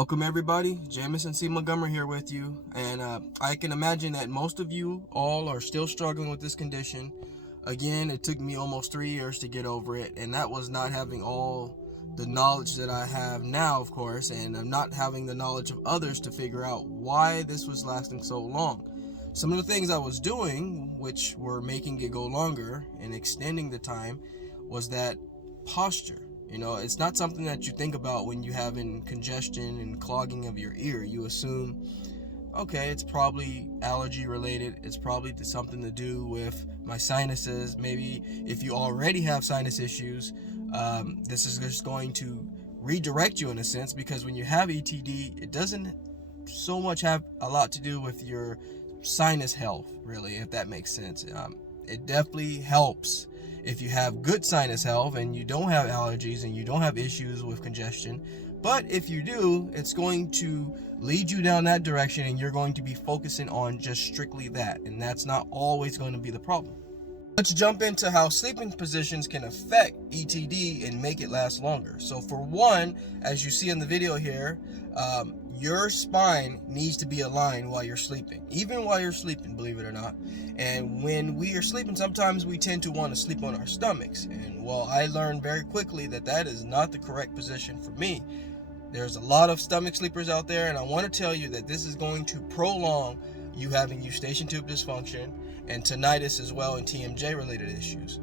Welcome everybody, Jamison C. Montgomery here with you, and I can imagine that most of you all are still struggling with this condition. Again, it took me almost 3 years to get over it, and that was not having all the knowledge that I have now, of course, and I'm not having the knowledge of others to figure out why this was lasting so long. Some of the things I was doing, which were making it go longer and extending the time, was that posture. You know, it's not something that you think about when you having congestion and clogging of your ear. You assume, okay, it's probably allergy related. It's probably something to do with my sinuses. Maybe if you already have sinus issues, this is just going to redirect you in a sense, because when you have ETD, it doesn't so much have a lot to do with your sinus health, really, if that makes sense. It definitely helps if you have good sinus health and you don't have allergies and you don't have issues with congestion. But if you do, it's going to lead you down that direction, and you're going to be focusing on just strictly that, and that's not always going to be the problem. Let's jump into how sleeping positions can affect ETD and make it last longer. So for one, as you see in the video here, your spine needs to be aligned while you're sleeping, even while you're sleeping, believe it or not. And when we are sleeping, sometimes we tend to want to sleep on our stomachs. And well, I learned very quickly that that is not the correct position for me. There's a lot of stomach sleepers out there, and I want to tell you that this is going to prolong you having Eustachian Tube Dysfunction and tinnitus as well, and TMJ related issues.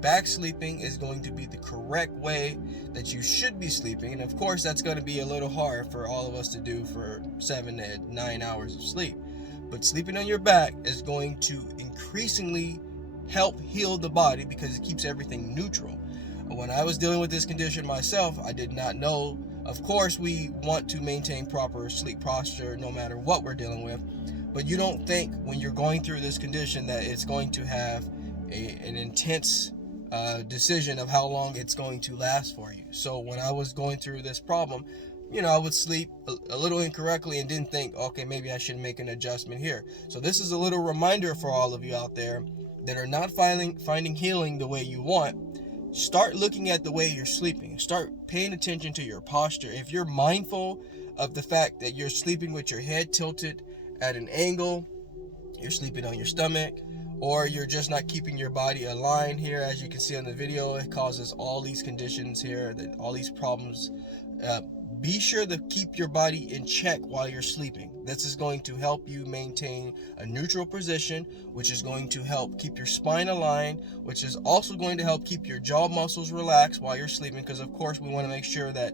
Back sleeping is going to be the correct way that you should be sleeping, and of course that's going to be a little hard for all of us to do for 7 to 9 hours of sleep. But sleeping on your back is going to increasingly help heal the body because it keeps everything neutral. When I was dealing with this condition myself, I did not know. Of course, we want to maintain proper sleep posture no matter what we're dealing with, but you don't think when you're going through this condition that it's going to have an intense decision of how long it's going to last for you. So when I was going through this problem, I would sleep a little incorrectly and didn't think, okay, maybe I should make an adjustment here. So this is a little reminder for all of you out there that are not finding healing the way you want. Start looking at the way you're sleeping. Start paying attention to your posture. If you're mindful of the fact that you're sleeping with your head tilted at an angle, you're sleeping on your stomach, or you're just not keeping your body aligned here, as you can see on the video, it causes all these conditions here, all these problems. Be sure to keep your body in check while you're sleeping. This is going to help you maintain a neutral position, which is going to help keep your spine aligned, which is also going to help keep your jaw muscles relaxed while you're sleeping, because of course we want to make sure that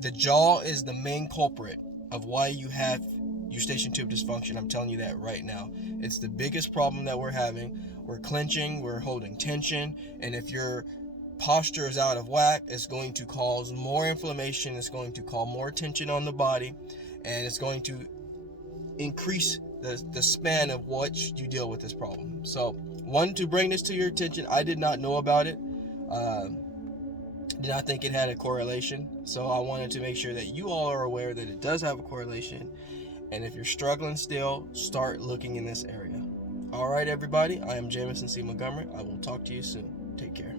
the jaw is the main culprit of why you have Eustachian Tube Dysfunction. I'm telling you that right now. It's the biggest problem that we're having. We're clenching, we're holding tension, and if your posture is out of whack, it's going to cause more inflammation, it's going to cause more tension on the body, and it's going to increase the span of what you deal with this problem. So, wanted to bring this to your attention. I did not know about it. Did not think it had a correlation. So I wanted to make sure that you all are aware that it does have a correlation. And if you're struggling still, start looking in this area. All right, everybody. I am Jamison C. Montgomery. I will talk to you soon. Take care.